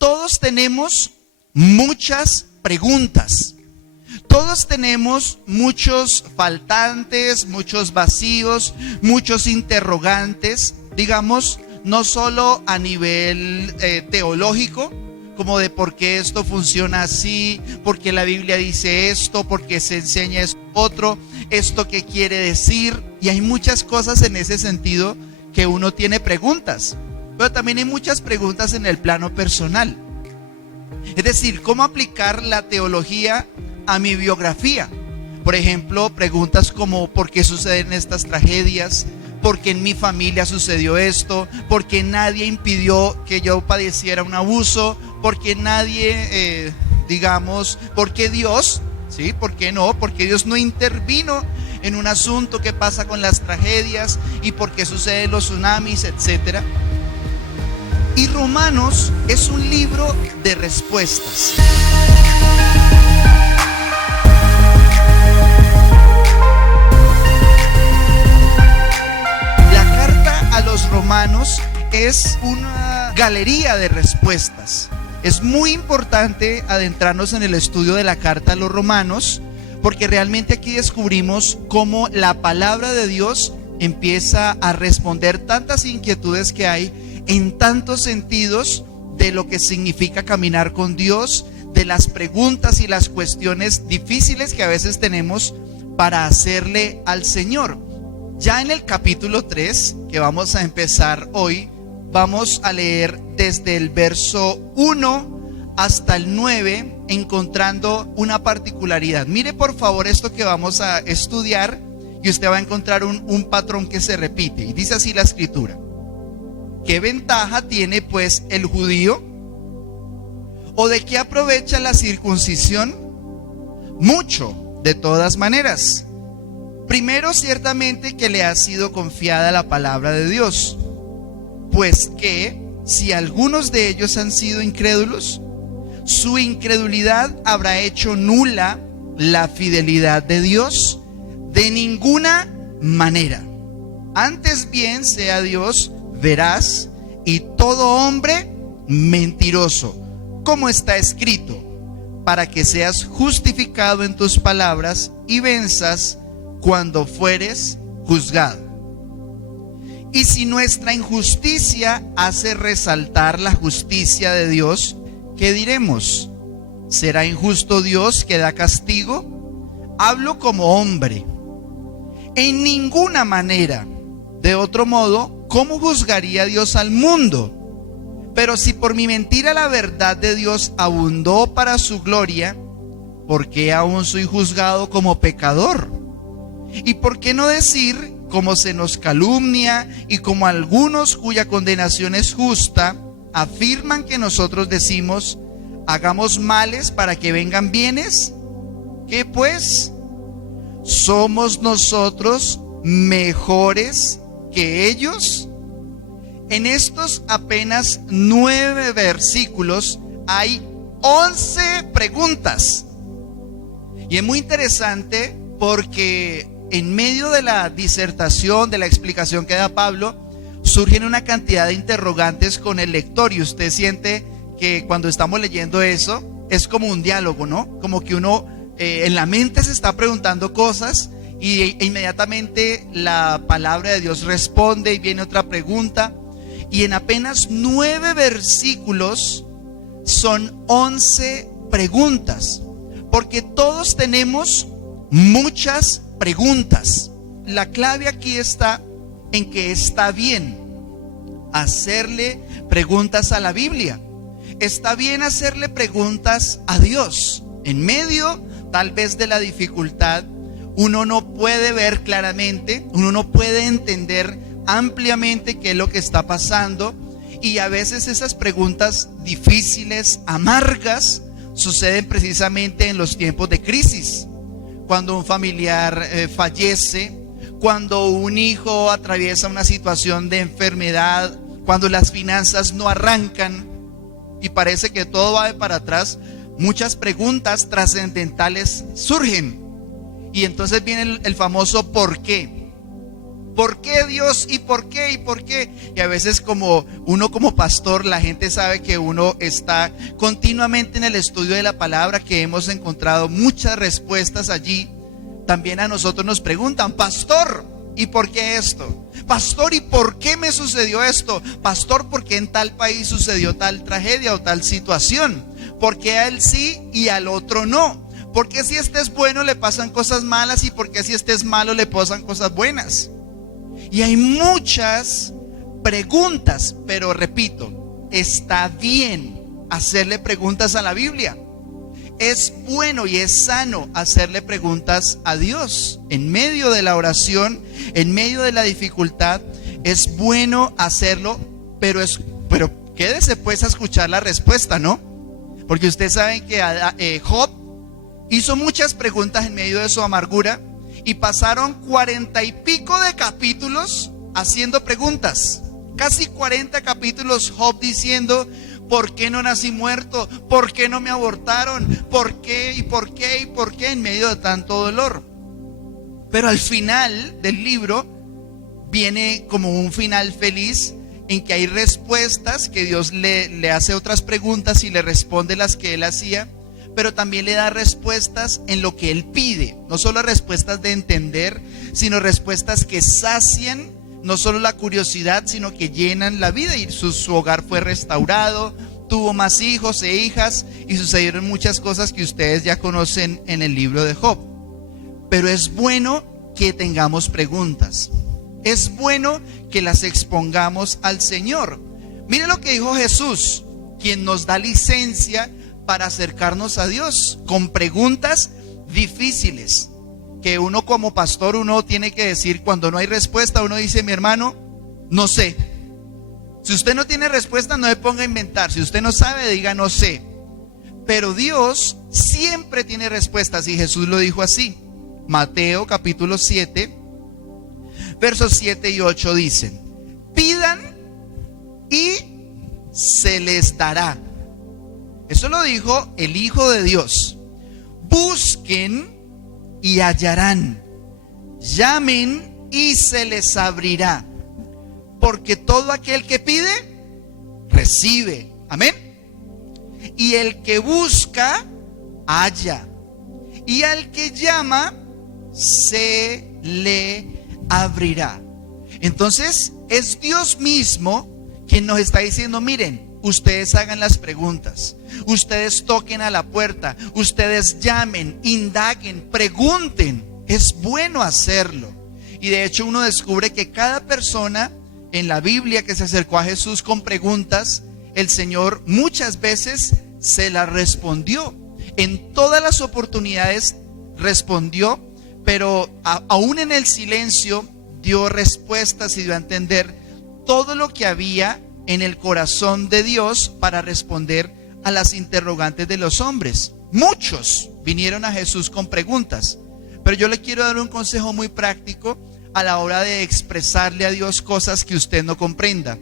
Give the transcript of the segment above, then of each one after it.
todos tenemos muchas preguntas. Todos tenemos muchos faltantes, muchos vacíos, muchos interrogantes, digamos, no solo a nivel teológico, como de por qué esto funciona así, por qué la Biblia dice esto, por qué se enseña esto otro, esto qué quiere decir. Y hay muchas cosas en ese sentido que uno tiene preguntas, pero también hay muchas preguntas en el plano personal. Es decir, ¿cómo aplicar la teología a mi biografía? Por ejemplo, preguntas como ¿por qué suceden estas tragedias? ¿Por qué en mi familia sucedió esto? ¿Por qué nadie impidió que yo padeciera un abuso? ¿Por qué nadie, por qué Dios, sí, por qué no? ¿Por qué Dios no intervino en un asunto que pasa con las tragedias? ¿Y por qué suceden los tsunamis, etcétera? Y Romanos es un libro de respuestas. La carta a los romanos es una galería de respuestas. Es muy importante adentrarnos en el estudio de la carta a los romanos, porque realmente aquí descubrimos cómo la palabra de Dios empieza a responder tantas inquietudes que hay en tantos sentidos de lo que significa caminar con Dios, de las preguntas y las cuestiones difíciles que a veces tenemos para hacerle al Señor. Ya en el capítulo 3, que vamos a empezar hoy, vamos a leer desde el verso 1 hasta el 9, encontrando una particularidad. Mire por favor esto que vamos a estudiar y usted va a encontrar un patrón que se repite. Y dice así la escritura: ¿qué ventaja tiene pues el judío? ¿O de qué aprovecha la circuncisión? Mucho, de todas maneras. Primero, ciertamente que le ha sido confiada la palabra de Dios, pues que si algunos de ellos han sido incrédulos, su incredulidad habrá hecho nula la fidelidad de Dios. De ninguna manera. Antes bien sea Dios veraz y todo hombre mentiroso, como está escrito, para que seas justificado en tus palabras y venzas cuando fueres juzgado. Y si nuestra injusticia hace resaltar la justicia de Dios, ¿qué diremos? ¿Será injusto Dios que da castigo? Hablo como hombre. En ninguna manera. De otro modo, ¿cómo juzgaría Dios al mundo? Pero si por mi mentira la verdad de Dios abundó para su gloria, ¿por qué aún soy juzgado como pecador? ¿Y por qué no decir, como se nos calumnia y como algunos cuya condenación es justa, afirman que nosotros decimos, hagamos males para que vengan bienes? ¿Qué pues? ¿Somos nosotros mejores que ellos? En estos apenas 9 versículos hay 11 preguntas. Y es muy interesante porque en medio de la disertación, de la explicación que da Pablo, surgen una cantidad de interrogantes con el lector. Y usted siente que cuando estamos leyendo eso, es como un diálogo, ¿no? Como que uno en la mente se está preguntando cosas y inmediatamente la palabra de Dios responde y viene otra pregunta. Y en apenas 9 versículos son 11 preguntas, porque todos tenemos muchas preguntas. La clave aquí está en que está bien hacerle preguntas a la Biblia. Está bien hacerle preguntas a Dios. En medio, tal vez, de la dificultad, uno no puede ver claramente, uno no puede entender ampliamente qué es lo que está pasando. Y a veces esas preguntas difíciles, amargas, suceden precisamente en los tiempos de crisis. Cuando un familiar fallece, cuando un hijo atraviesa una situación de enfermedad, cuando las finanzas no arrancan y parece que todo va de para atrás, muchas preguntas trascendentales surgen. Y entonces viene el famoso ¿por qué? ¿Por qué, Dios? ¿Y por qué? ¿Y por qué? Y a veces como pastor, la gente sabe que uno está continuamente en el estudio de la palabra, que hemos encontrado muchas respuestas allí. También a nosotros nos preguntan: pastor, ¿y por qué esto? Pastor, ¿y por qué me sucedió esto? Pastor, ¿por qué en tal país sucedió tal tragedia o tal situación? ¿Por qué a él sí y al otro no? ¿Por qué si este es bueno le pasan cosas malas y por qué si este es malo le pasan cosas buenas? Y hay muchas preguntas, pero repito, está bien hacerle preguntas a la Biblia. Es bueno y es sano hacerle preguntas a Dios en medio de la oración, en medio de la dificultad. Es bueno hacerlo, pero quédese pues a escuchar la respuesta, ¿no? Porque ustedes saben que Job hizo muchas preguntas en medio de su amargura y pasaron 40 y pico de capítulos haciendo preguntas. Casi 40 capítulos Job diciendo: ¿por qué no nací muerto? ¿Por qué no me abortaron? ¿Por qué? ¿Y por qué? ¿Y por qué? En medio de tanto dolor. Pero al final del libro viene como un final feliz, en que hay respuestas, que Dios le hace otras preguntas y le responde las que él hacía, pero también le da respuestas en lo que él pide. No solo respuestas de entender, sino respuestas que sacian no solo la curiosidad, sino que llenan la vida. Y su hogar fue restaurado, tuvo más hijos e hijas y sucedieron muchas cosas que ustedes ya conocen en el libro de Job. Pero es bueno que tengamos preguntas. Es bueno que las expongamos al Señor. Mire lo que dijo Jesús, quien nos da licencia para acercarnos a Dios con preguntas difíciles, que uno como pastor, uno tiene que decir cuando no hay respuesta. Uno dice: mi hermano, no sé. Si usted no tiene respuesta, no me ponga a inventar. Si usted no sabe, diga no sé. Pero Dios siempre tiene respuestas, y Jesús lo dijo así. Mateo capítulo 7 versos 7 y 8 dicen: pidan y se les dará. Eso lo dijo el Hijo de Dios. Busquen y hallarán. Llamen y se les abrirá. Porque todo aquel que pide, recibe. Amén. Y el que busca, halla. Y al que llama, se le abrirá. Entonces es Dios mismo quien nos está diciendo: miren, ustedes hagan las preguntas, ustedes toquen a la puerta, ustedes llamen, indaguen, pregunten. Es bueno hacerlo. Y de hecho uno descubre que cada persona en la Biblia que se acercó a Jesús con preguntas, el Señor muchas veces se las respondió. En todas las oportunidades respondió, pero aún en el silencio dio respuestas y dio a entender todo lo que había en el corazón de Dios para responder a las interrogantes de los hombres. Muchos vinieron a Jesús con preguntas, pero yo le quiero dar un consejo muy práctico a la hora de expresarle a Dios cosas que usted no comprenda,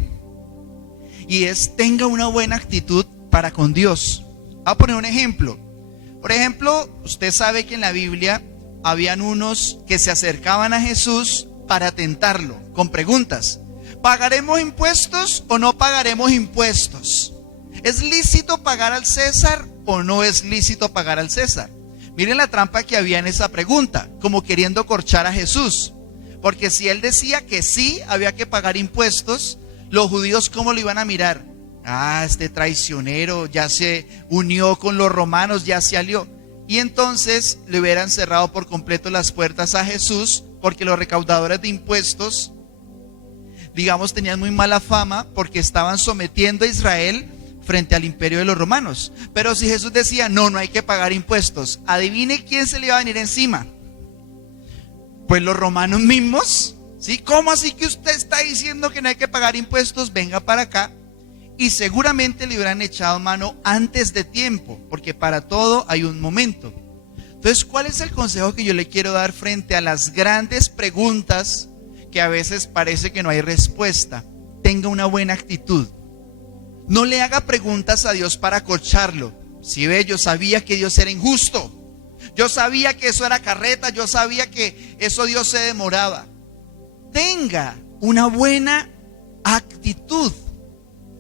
y es: tenga una buena actitud para con Dios. Voy a poner un ejemplo. Por ejemplo, usted sabe que en la Biblia habían unos que se acercaban a Jesús para tentarlo con preguntas. ¿Pagaremos impuestos o no pagaremos impuestos? ¿Es lícito pagar al César o no es lícito pagar al César? Miren la trampa que había en esa pregunta, como queriendo corchar a Jesús. Porque si él decía que sí había que pagar impuestos, los judíos ¿cómo lo iban a mirar? Ah, este traicionero ya se unió con los romanos, ya se alió. Y entonces le hubieran cerrado por completo las puertas a Jesús, porque los recaudadores de impuestos, digamos, tenían muy mala fama porque estaban sometiendo a Israel frente al imperio de los romanos. Pero si Jesús decía: no hay que pagar impuestos, adivine quién se le iba a venir encima. Pues los romanos mismos. ¿Sí? ¿Cómo así que usted está diciendo que no hay que pagar impuestos? Venga para acá. Y seguramente le hubieran echado mano antes de tiempo, porque para todo hay un momento. Entonces, ¿cuál es el consejo que yo le quiero dar frente a las grandes preguntas que a veces parece que no hay respuesta? Tenga una buena actitud. No le haga preguntas a Dios para acocharlo. Si ve, yo sabía que Dios era injusto. Yo sabía que eso era carreta. Yo sabía que eso Dios se demoraba. tenga una buena actitud,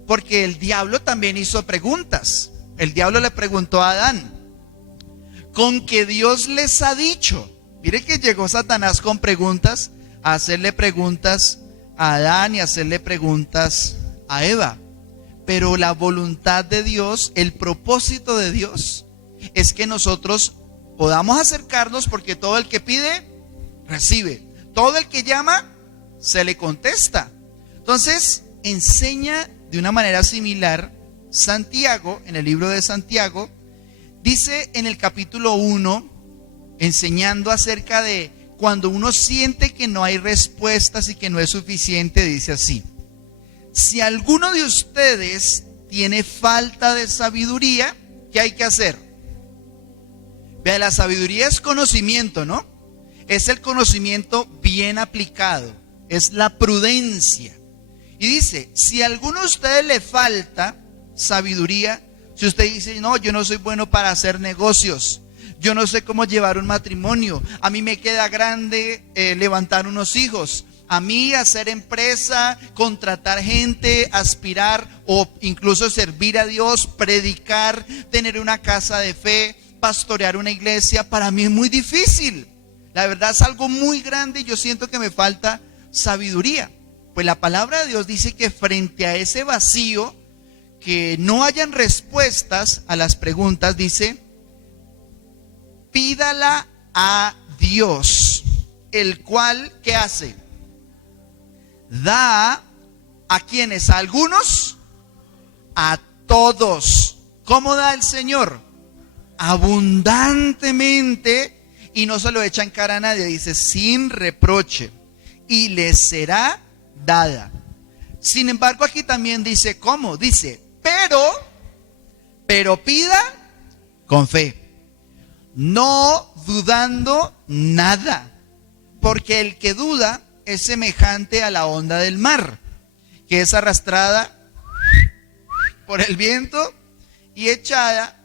porque el diablo también hizo preguntas. El diablo le preguntó a Adán, ¿con qué Dios les ha dicho? Mire que llegó Satanás con preguntas, a hacerle preguntas a Adán y a hacerle preguntas a Eva. Pero la voluntad de Dios, el propósito de Dios, es que nosotros podamos acercarnos, porque todo el que pide, recibe. Todo el que llama, se le contesta. Entonces, enseña de una manera similar Santiago, en el libro de Santiago, dice en el capítulo 1, enseñando acerca de cuando uno siente que no hay respuestas y que no es suficiente, dice así: si alguno de ustedes tiene falta de sabiduría, ¿qué hay que hacer? Vea, la sabiduría es conocimiento, ¿no? Es el conocimiento bien aplicado, es la prudencia. Y dice, si a alguno de ustedes le falta sabiduría, si usted dice, no, yo no soy bueno para hacer negocios, yo no sé cómo llevar un matrimonio, a mí me queda grande levantar unos hijos, a mí hacer empresa, contratar gente, aspirar o incluso servir a Dios, predicar, tener una casa de fe, pastorear una iglesia, para mí es muy difícil. La verdad es algo muy grande y yo siento que me falta sabiduría. Pues la palabra de Dios dice que frente a ese vacío, que no hayan respuestas a las preguntas, dice, pídala a Dios, el cual, ¿qué hace? Da a quienes, a algunos, a todos. ¿Cómo da el Señor? Abundantemente, y no se lo echa en cara a nadie, dice, sin reproche, y les será dada. Sin embargo, aquí también dice, ¿cómo? Dice, pero pida con fe, no dudando nada, porque el que duda es semejante a la onda del mar, que es arrastrada por el viento y echada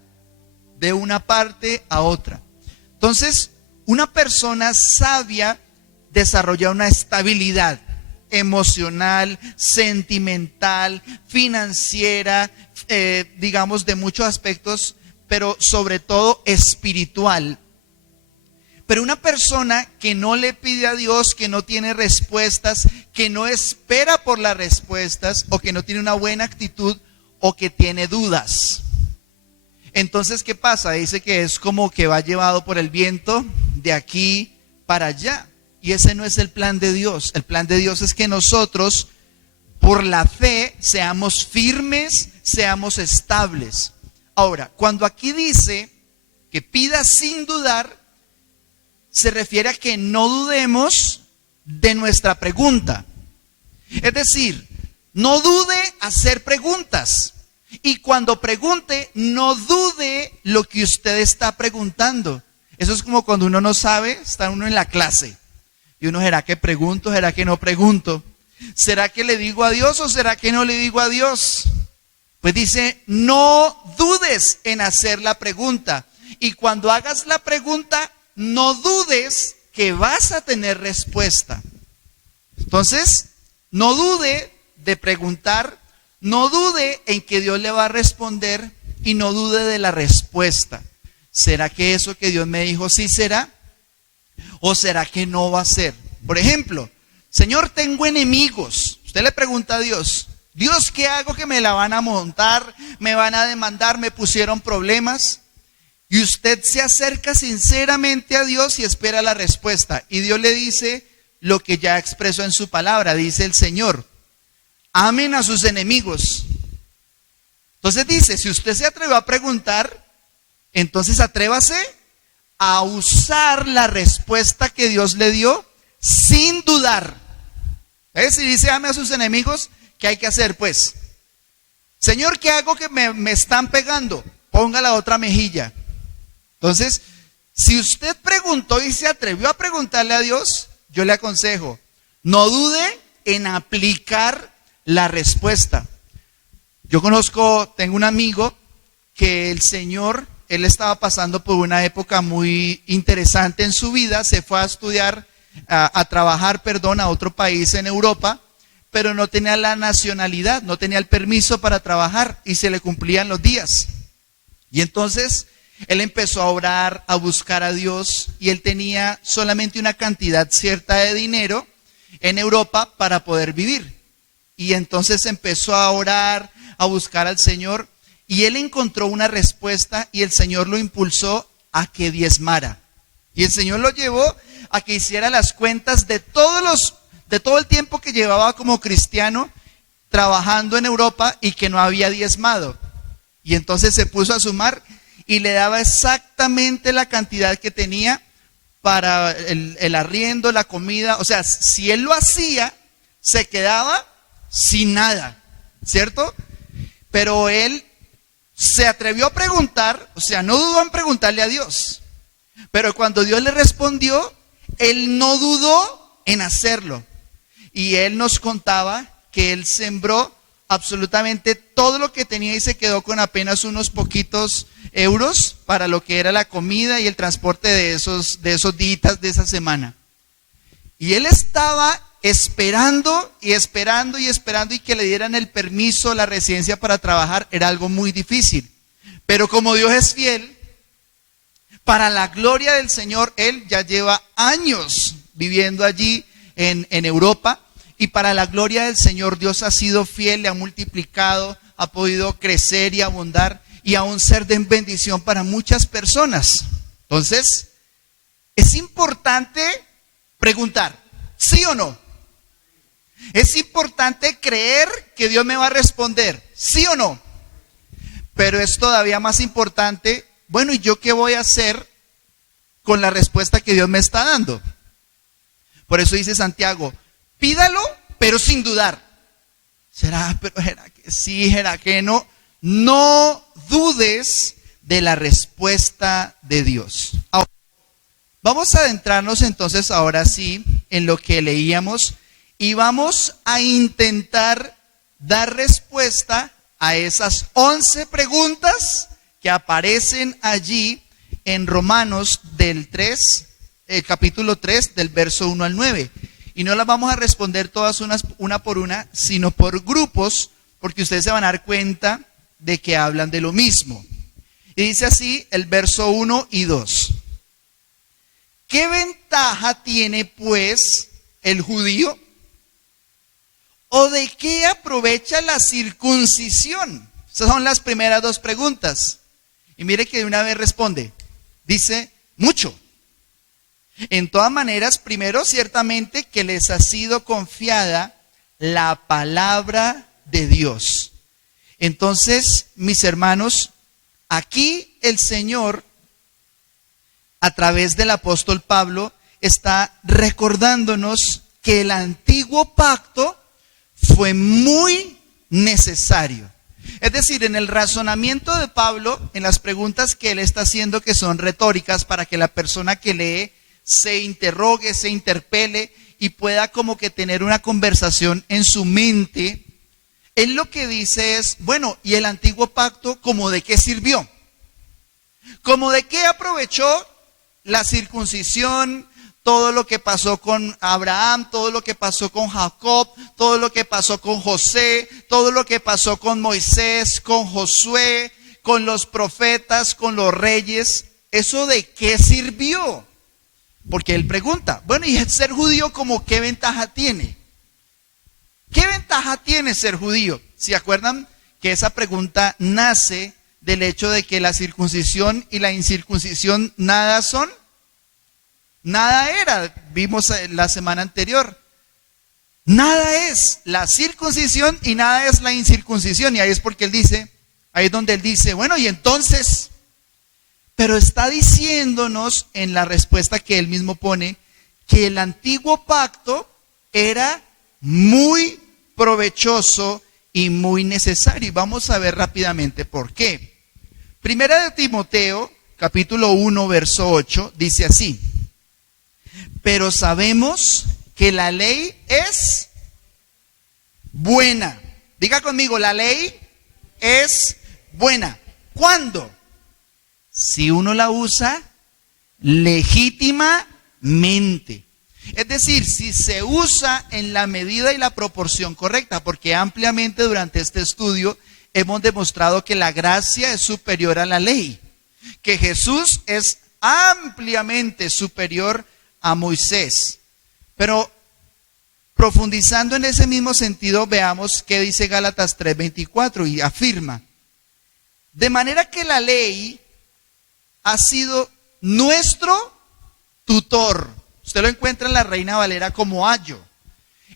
de una parte a otra. Entonces, una persona sabia desarrolla una estabilidad emocional, sentimental, financiera, digamos de muchos aspectos, pero sobre todo espiritual. Pero una persona que no le pide a Dios, que no tiene respuestas, que no espera por las respuestas, o que no tiene una buena actitud, o que tiene dudas. Entonces, ¿qué pasa? Dice que es como que va llevado por el viento de aquí para allá. Y ese no es el plan de Dios. El plan de Dios es que nosotros, por la fe, seamos firmes, seamos estables. Ahora, cuando aquí dice que pida sin dudar, se refiere a que no dudemos de nuestra pregunta. Es decir, no dude hacer preguntas. Y cuando pregunte, no dude lo que usted está preguntando. Eso es como cuando uno no sabe, está uno en la clase. Y uno, ¿será que pregunto? ¿Será que no pregunto? ¿Será que le digo a Dios o será que no le digo a Dios? Pues dice, no dudes en hacer la pregunta. Y cuando hagas la pregunta, no dudes que vas a tener respuesta. Entonces, no dude de preguntar, no dude en que Dios le va a responder y no dude de la respuesta. ¿Será que eso que Dios me dijo sí será? ¿O será que no va a ser? Por ejemplo, Señor, tengo enemigos. Usted le pregunta a Dios, Dios, ¿qué hago que me la van a montar? ¿Me van a demandar? ¿Me pusieron problemas? Y usted se acerca sinceramente a Dios y espera la respuesta. Y Dios le dice lo que ya expresó en su palabra. Dice el Señor, amen a sus enemigos. Entonces dice, si usted se atrevió a preguntar, entonces atrévase a usar la respuesta que Dios le dio sin dudar. Si dice ame a sus enemigos, ¿qué hay que hacer? Pues, Señor, ¿qué hago que me están pegando? Ponga la otra mejilla. Entonces, si usted preguntó y se atrevió a preguntarle a Dios, yo le aconsejo, no dude en aplicar la respuesta. Yo tengo un amigo que el Señor, él estaba pasando por una época muy interesante en su vida, se fue a estudiar a trabajar, a otro país en Europa, pero no tenía la nacionalidad, no tenía el permiso para trabajar y se le cumplían los días. Y entonces él empezó a orar, a buscar a Dios, y él tenía solamente una cantidad cierta de dinero en Europa para poder vivir. Y entonces empezó a orar, a buscar al Señor, y él encontró una respuesta y el Señor lo impulsó a que diezmara. Y el Señor lo llevó a que hiciera las cuentas de todo el tiempo que llevaba como cristiano trabajando en Europa y que no había diezmado. Y entonces se puso a sumar y le daba exactamente la cantidad que tenía para el arriendo, la comida. O sea, si él lo hacía, se quedaba sin nada, ¿cierto? Pero él se atrevió a preguntar, o sea, no dudó en preguntarle a Dios. Pero cuando Dios le respondió, él no dudó en hacerlo. Y él nos contaba que él sembró absolutamente todo lo que tenía y se quedó con apenas unos poquitos euros para lo que era la comida y el transporte de esos días de esa semana. Y él estaba esperando y esperando y esperando, y que le dieran el permiso, la residencia para trabajar, era algo muy difícil. Pero como Dios es fiel, para la gloria del Señor, él ya lleva años viviendo allí en Europa, y para la gloria del Señor Dios ha sido fiel, le ha multiplicado, ha podido crecer y abundar y aún ser de bendición para muchas personas. Entonces, es importante preguntar, ¿sí o no? Es importante creer que Dios me va a responder, ¿sí o no? Pero es todavía más importante, bueno, ¿y yo qué voy a hacer con la respuesta que Dios me está dando? Por eso dice Santiago, pídalo, pero sin dudar. ¿Será que sí? ¿Será que no? No dudes de la respuesta de Dios. Ahora, vamos a adentrarnos entonces ahora sí en lo que leíamos y vamos a intentar dar respuesta a esas 11 preguntas que aparecen allí en Romanos del capítulo 3, del verso 1 al 9. Y no las vamos a responder todas una por una, sino por grupos, porque ustedes se van a dar cuenta de que hablan de lo mismo. Y dice así el verso 1 y 2. ¿Qué ventaja tiene pues el judío? ¿O de qué aprovecha la circuncisión? Esas son las primeras dos preguntas. Y mire que de una vez responde. Dice, mucho. En todas maneras, primero, ciertamente que les ha sido confiada la palabra de Dios. Entonces, mis hermanos, aquí el Señor, a través del apóstol Pablo, está recordándonos que el antiguo pacto fue muy necesario. Es decir, en el razonamiento de Pablo, en las preguntas que él está haciendo, que son retóricas, para que la persona que lee se interrogue, se interpele y pueda como que tener una conversación en su mente, él lo que dice es, bueno, ¿y el antiguo pacto cómo de qué sirvió? ¿Cómo de qué aprovechó la circuncisión? Todo lo que pasó con Abraham, todo lo que pasó con Jacob, todo lo que pasó con José, todo lo que pasó con Moisés, con Josué, con los profetas, con los reyes. ¿Eso de qué sirvió? Porque él pregunta, bueno, ¿y ser judío como qué ventaja tiene? ¿Qué ventaja tiene ser judío? ¿Se acuerdan que esa pregunta nace del hecho de que la circuncisión y la incircuncisión nada son? Nada era, vimos la semana anterior. Nada es la circuncisión y nada es la incircuncisión. Y ahí es porque él dice, ahí es donde él dice, bueno, y entonces, pero está diciéndonos en la respuesta que él mismo pone, que el antiguo pacto era muy provechoso y muy necesario. Y vamos a ver rápidamente por qué. Primera de Timoteo, capítulo 1, verso 8, dice así. Pero sabemos que la ley es buena. Diga conmigo, la ley es buena. ¿Cuándo? Si uno la usa legítimamente. Es decir, si se usa en la medida y la proporción correcta, porque ampliamente durante este estudio hemos demostrado que la gracia es superior a la ley, que Jesús es ampliamente superior a Moisés. Pero profundizando en ese mismo sentido, veamos qué dice Gálatas 3:24 y afirma: de manera que la ley ha sido nuestro tutor. Usted lo encuentra en la Reina Valera como ayo.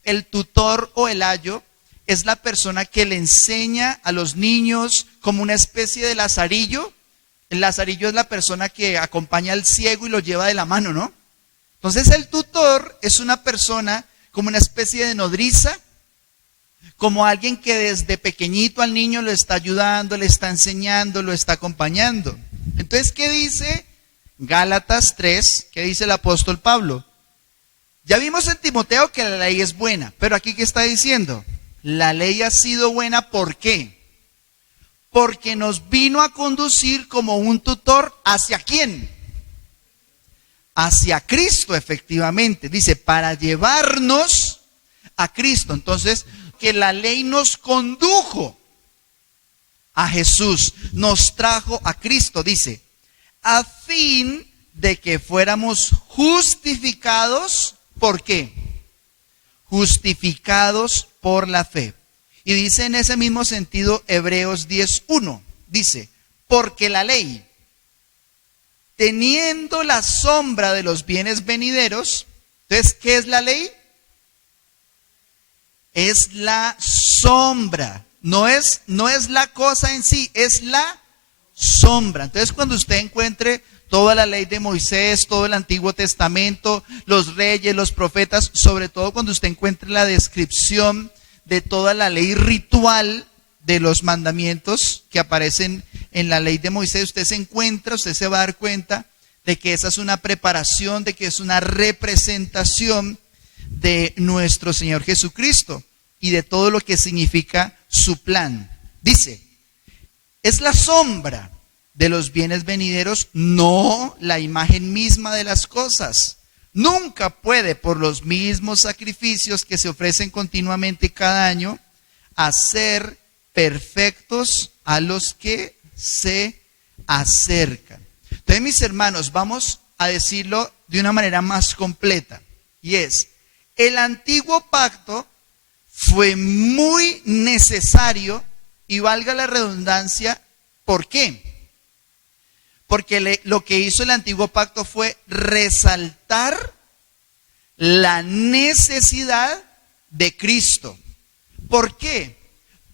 El tutor o el ayo es la persona que le enseña a los niños como una especie de lazarillo. El lazarillo es la persona que acompaña al ciego y lo lleva de la mano, ¿no? Entonces el tutor es una persona como una especie de nodriza, como alguien que desde pequeñito al niño lo está ayudando, le está enseñando, lo está acompañando. Entonces, ¿qué dice Gálatas 3? ¿Qué dice el apóstol Pablo? Ya vimos en Timoteo que la ley es buena, pero aquí ¿qué está diciendo? La ley ha sido buena, ¿por qué? Porque nos vino a conducir como un tutor, ¿hacia quién? Hacia Cristo, efectivamente. Dice, para llevarnos a Cristo. Entonces, que la ley nos condujo a Jesús, nos trajo a Cristo, dice, a fin de que fuéramos justificados, ¿por qué? Justificados por la fe. Y dice en ese mismo sentido Hebreos 10:1, dice, porque la ley, teniendo la sombra de los bienes venideros, entonces, ¿qué es la ley? Es la sombra, no es la cosa en sí, es la sombra. Entonces, cuando usted encuentre toda la ley de Moisés, todo el Antiguo Testamento, los reyes, los profetas, sobre todo cuando usted encuentre la descripción de toda la ley ritual de los mandamientos que aparecen en la ley de Moisés, usted se va a dar cuenta de que esa es una preparación, de que es una representación de nuestro Señor Jesucristo y de todo lo que significa su plan. Dice, es la sombra de los bienes venideros, no la imagen misma de las cosas. Nunca puede, por los mismos sacrificios que se ofrecen continuamente cada año, hacer perfectos a los que se acercan. Entonces, mis hermanos, vamos a decirlo de una manera más completa. Y es, el antiguo pacto fue muy necesario, y valga la redundancia, ¿por qué? Porque lo que hizo el antiguo pacto fue resaltar la necesidad de Cristo. ¿Por qué?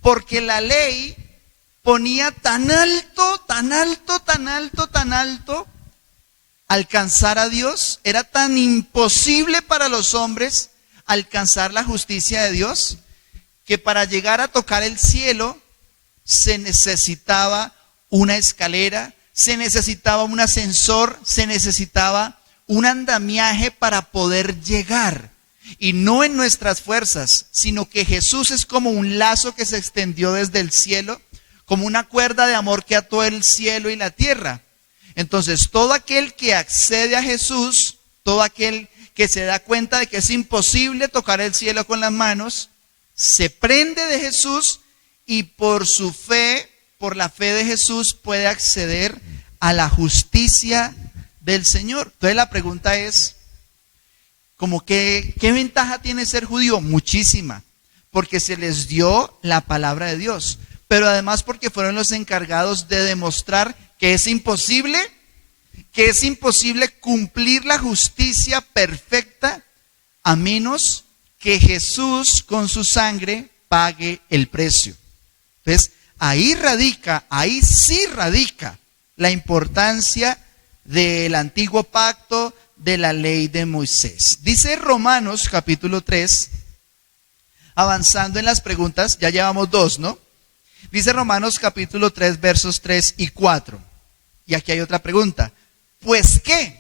Porque la ley ponía tan alto, tan alto, tan alto, tan alto alcanzar a Dios. Era tan imposible para los hombres alcanzar la justicia de Dios, que para llegar a tocar el cielo se necesitaba una escalera, se necesitaba un ascensor, se necesitaba un andamiaje para poder llegar. Y no en nuestras fuerzas, sino que Jesús es como un lazo que se extendió desde el cielo, como una cuerda de amor que ató el cielo y la tierra. Entonces, todo aquel que accede a Jesús, todo aquel que se da cuenta de que es imposible tocar el cielo con las manos, se prende de Jesús y por su fe, por la fe de Jesús, puede acceder a la justicia del Señor. Entonces la pregunta es, ¿cómo ¿qué ventaja tiene ser judío? Muchísima, porque se les dio la palabra de Dios, pero además porque fueron los encargados de demostrar que es imposible cumplir la justicia perfecta a menos que Jesús con su sangre pague el precio. Entonces, ahí sí radica la importancia del antiguo pacto, de la ley de Moisés. Dice Romanos capítulo 3, avanzando en las preguntas, ya llevamos 2, ¿no? Dice Romanos capítulo 3, versos 3 y 4. Y aquí hay otra pregunta. ¿Pues qué?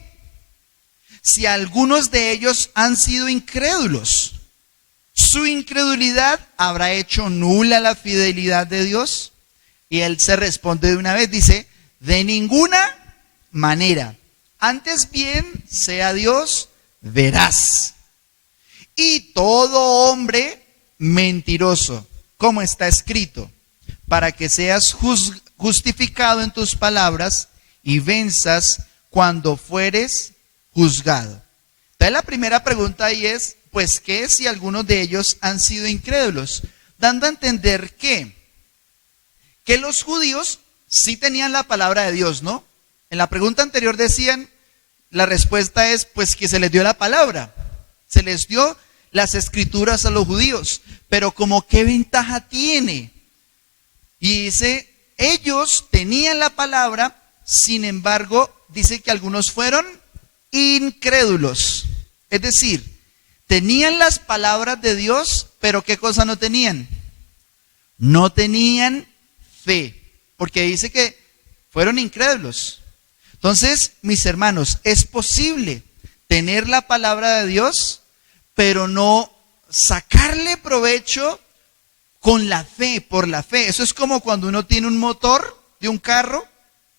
Si algunos de ellos han sido incrédulos, ¿su incredulidad habrá hecho nula la fidelidad de Dios? Y él se responde de una vez, dice, de ninguna manera. Antes bien sea Dios veraz, y todo hombre mentiroso, como está escrito, para que seas justificado en tus palabras y venzas cuando fueres juzgado. Entonces la primera pregunta ahí es, pues, ¿qué si algunos de ellos han sido incrédulos? Dando a entender que los judíos sí tenían la palabra de Dios, ¿no? En la pregunta anterior decían, la respuesta es, pues, que se les dio la palabra. Se les dio las escrituras a los judíos. Pero como qué ventaja tiene. Y dice, ellos tenían la palabra, sin embargo, dice que algunos fueron incrédulos. Es decir, tenían las palabras de Dios, pero ¿qué cosa no tenían? No tenían fe, porque dice que fueron incrédulos. Entonces, mis hermanos, es posible tener la palabra de Dios, pero no sacarle provecho con la fe, por la fe. Eso es como cuando uno tiene un motor de un carro,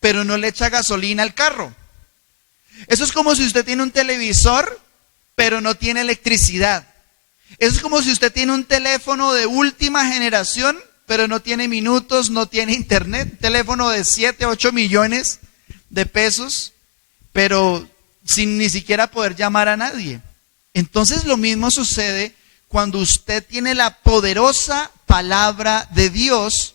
pero no le echa gasolina al carro. Eso es como si usted tiene un televisor, pero no tiene electricidad. Eso es como si usted tiene un teléfono de última generación, pero no tiene minutos, no tiene internet. Un teléfono de 7, 8 millones de pesos, pero sin ni siquiera poder llamar a nadie. Entonces lo mismo sucede cuando usted tiene la poderosa palabra de Dios,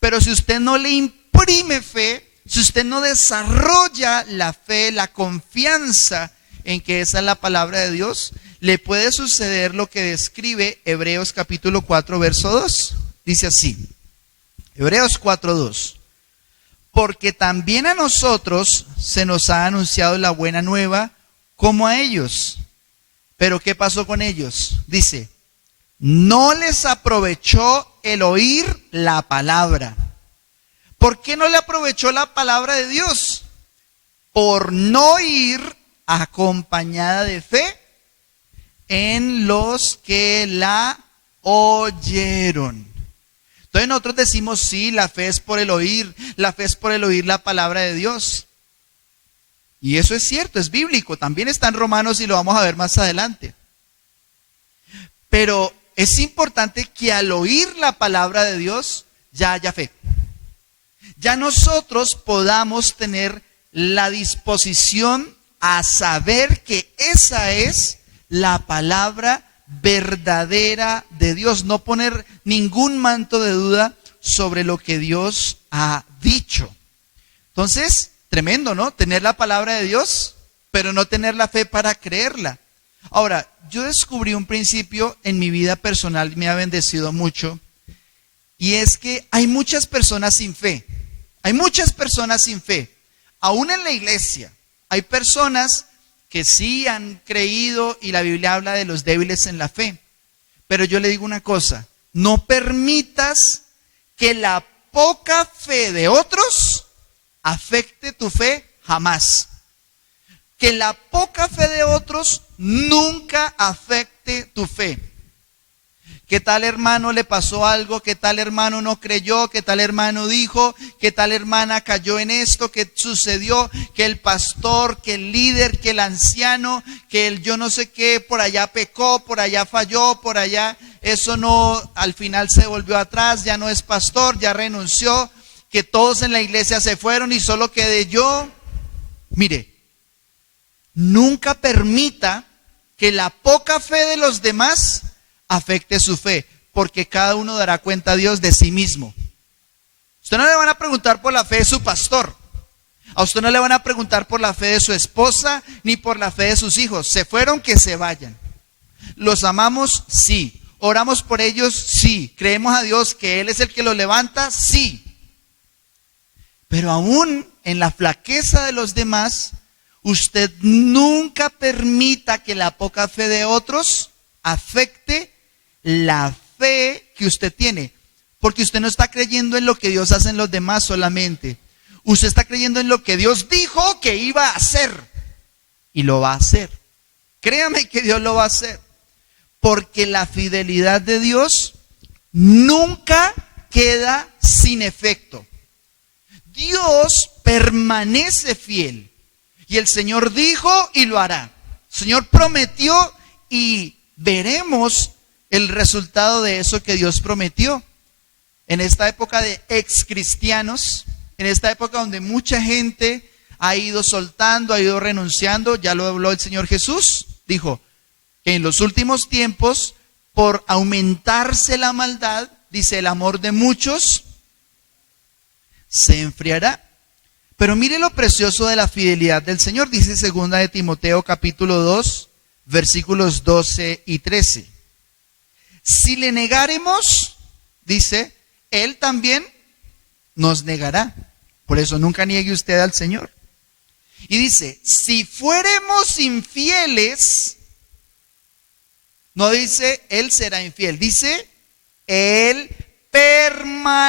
pero si usted no le imprime fe, si usted no desarrolla la fe, la confianza en que esa es la palabra de Dios, le puede suceder lo que describe Hebreos capítulo 4, verso 2. Dice así, Hebreos 4, 2. Porque también a nosotros se nos ha anunciado la buena nueva como a ellos. Pero ¿qué pasó con ellos? Dice, no les aprovechó el oír la palabra. ¿Por qué no le aprovechó la palabra de Dios? Por no ir acompañada de fe en los que la oyeron. Entonces nosotros decimos, sí, la fe es por el oír, la fe es por el oír la palabra de Dios. Y eso es cierto, es bíblico, también está en Romanos y lo vamos a ver más adelante. Pero es importante que al oír la palabra de Dios ya haya fe. Ya nosotros podamos tener la disposición a saber que esa es la palabra verdadera de Dios, no poner ningún manto de duda sobre lo que Dios ha dicho. Entonces, tremendo, ¿no? Tener la palabra de Dios, pero no tener la fe para creerla. Ahora, yo descubrí un principio en mi vida personal y me ha bendecido mucho, y es que hay muchas personas sin fe. Hay muchas personas sin fe. Aún en la iglesia hay personas que sí han creído y la Biblia habla de los débiles en la fe. Pero yo le digo una cosa, no permitas que la poca fe de otros afecte tu fe jamás. Que la poca fe de otros nunca afecte tu fe. ¿Qué tal hermano le pasó algo? ¿Qué tal hermano no creyó? ¿Qué tal hermano dijo? ¿Qué tal hermana cayó en esto? ¿Qué sucedió? Que el pastor, que el líder, que el anciano, que el yo no sé qué, por allá pecó, por allá falló, por allá, eso no, al final se volvió atrás, ya no es pastor, ya renunció, que todos en la iglesia se fueron y solo quedé yo. Mire, nunca permita que la poca fe de los demás afecte su fe, porque cada uno dará cuenta a Dios de sí mismo. Usted no le van a preguntar por la fe de su pastor, a usted no le van a preguntar por la fe de su esposa, ni por la fe de sus hijos. Se fueron, que se vayan. ¿Los amamos? Sí. ¿Oramos por ellos? Sí. ¿Creemos a Dios que Él es el que los levanta? Sí. Pero aún en la flaqueza de los demás, usted nunca permita que la poca fe de otros afecte la fe que usted tiene, porque usted no está creyendo en lo que Dios hace en los demás solamente. Usted está creyendo en lo que Dios dijo que iba a hacer y lo va a hacer. Créame que Dios lo va a hacer, porque la fidelidad de Dios nunca queda sin efecto. Dios permanece fiel y el Señor dijo y lo hará. El Señor prometió y veremos el resultado de eso que Dios prometió. En esta época de excristianos, en esta época donde mucha gente ha ido soltando, ha ido renunciando, ya lo habló el Señor Jesús, dijo que en los últimos tiempos, por aumentarse la maldad, dice, el amor de muchos se enfriará. Pero mire lo precioso de la fidelidad del Señor, dice 2 de Timoteo capítulo 2, versículos 12 y 13. Si le negáremos, dice, Él también nos negará. Por eso nunca niegue usted al Señor. Y dice, si fuéramos infieles, no dice Él será infiel, dice Él permanece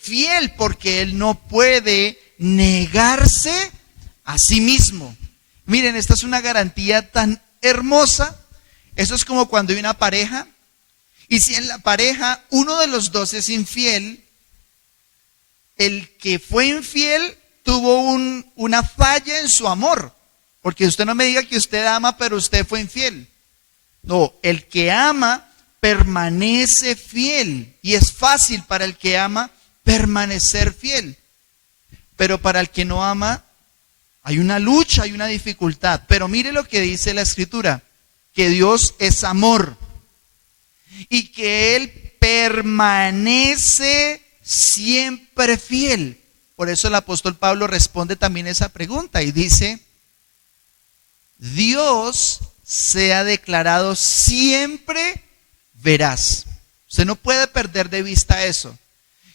fiel, porque Él no puede negarse a sí mismo. Miren, esta es una garantía tan hermosa. Eso es como cuando hay una pareja, y si en la pareja uno de los dos es infiel, el que fue infiel tuvo una falla en su amor. Porque usted no me diga que usted ama, pero usted fue infiel. No, el que ama permanece fiel. Y es fácil para el que ama permanecer fiel. Pero para el que no ama, hay una lucha, hay una dificultad. Pero mire lo que dice la Escritura, que Dios es amor y que Él permanece siempre fiel. Por eso el apóstol Pablo responde también esa pregunta y dice, Dios se ha declarado siempre veraz. Usted no puede perder de vista eso,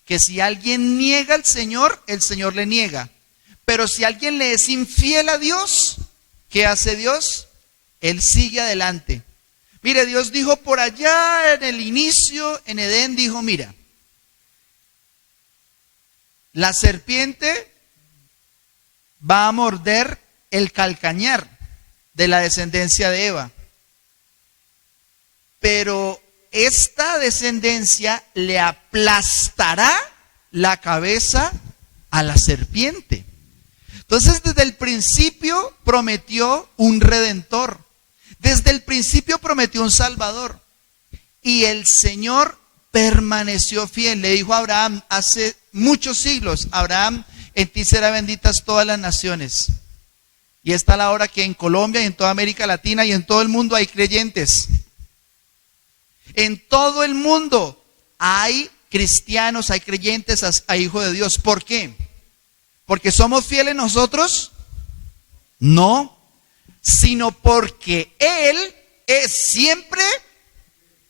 que si alguien niega al Señor, el Señor le niega. Pero si alguien le es infiel a Dios, ¿qué hace Dios? Él sigue adelante. Mire, Dios dijo por allá en el inicio, en Edén, dijo, mira, la serpiente va a morder el calcañar de la descendencia de Eva. Pero esta descendencia le aplastará la cabeza a la serpiente. Entonces, desde el principio prometió un redentor. Desde el principio prometió un salvador. Y el Señor permaneció fiel. Le dijo a Abraham hace muchos siglos, Abraham, en ti serán benditas todas las naciones. Y esta es la hora que en Colombia y en toda América Latina y en todo el mundo hay creyentes. En todo el mundo hay cristianos, hay creyentes, hay hijos de Dios. ¿Por qué? ¿Porque somos fieles nosotros? No, sino porque Él es siempre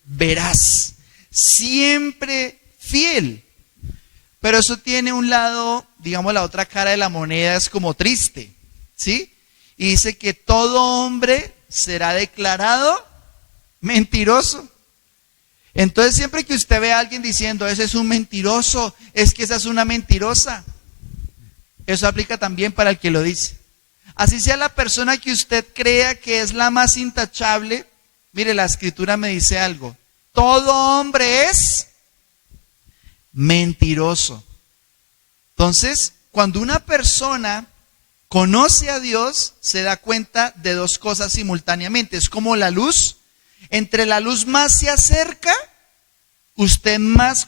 veraz, siempre fiel. Pero eso tiene un lado, digamos, la otra cara de la moneda es como triste, ¿sí? Y dice que todo hombre será declarado mentiroso. Entonces, siempre que usted ve a alguien diciendo, ese es un mentiroso, es que esa es una mentirosa, eso aplica también para el que lo dice. Así sea la persona que usted crea que es la más intachable, mire, la Escritura me dice algo. Todo hombre es mentiroso. Entonces, cuando una persona conoce a Dios, se da cuenta de dos cosas simultáneamente. Es como la luz. Entre la luz más se acerca, usted más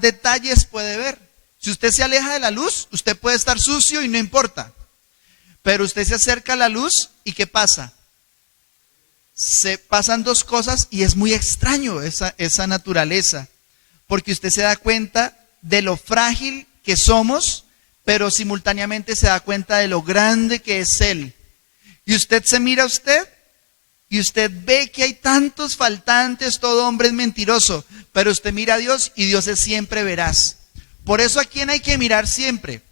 detalles puede ver. Si usted se aleja de la luz, usted puede estar sucio y no importa. Pero usted se acerca a la luz y ¿qué pasa? Se pasan dos cosas y es muy extraño esa naturaleza. Porque usted se da cuenta de lo frágil que somos, pero simultáneamente se da cuenta de lo grande que es Él. Y usted se mira a usted y usted ve que hay tantos faltantes, todo hombre es mentiroso, pero usted mira a Dios y Dios es siempre veraz. Por eso, ¿a quién hay que mirar siempre?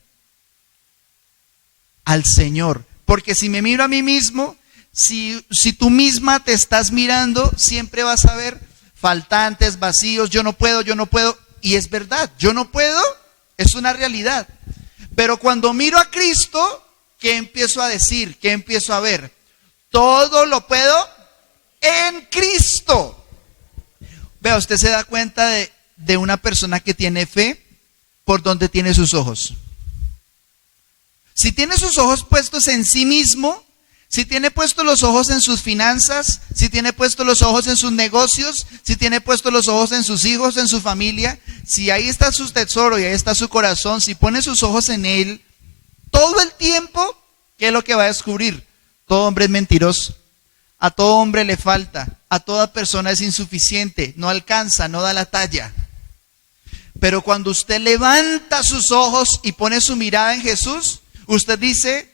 Al Señor. Porque si me miro a mí mismo, si tú misma te estás mirando, siempre vas a ver faltantes, vacíos, yo no puedo. Y es verdad, yo no puedo, es una realidad. Pero cuando miro a Cristo, ¿qué empiezo a decir? ¿Qué empiezo a ver? Todo lo puedo en Cristo. Vea, usted se da cuenta de una persona que tiene fe por donde tiene sus ojos. Si tiene sus ojos puestos en sí mismo, Si tiene puestos los ojos en sus finanzas, si tiene puestos los ojos en sus negocios, si tiene puestos los ojos en sus hijos, en su familia, si ahí está su tesoro y ahí está su corazón, si pone sus ojos en él, todo el tiempo, ¿qué es lo que va a descubrir? Todo hombre es mentiroso, a todo hombre le falta, a toda persona es insuficiente, no alcanza, no da la talla. Pero cuando usted levanta sus ojos y pone su mirada en Jesús, usted dice,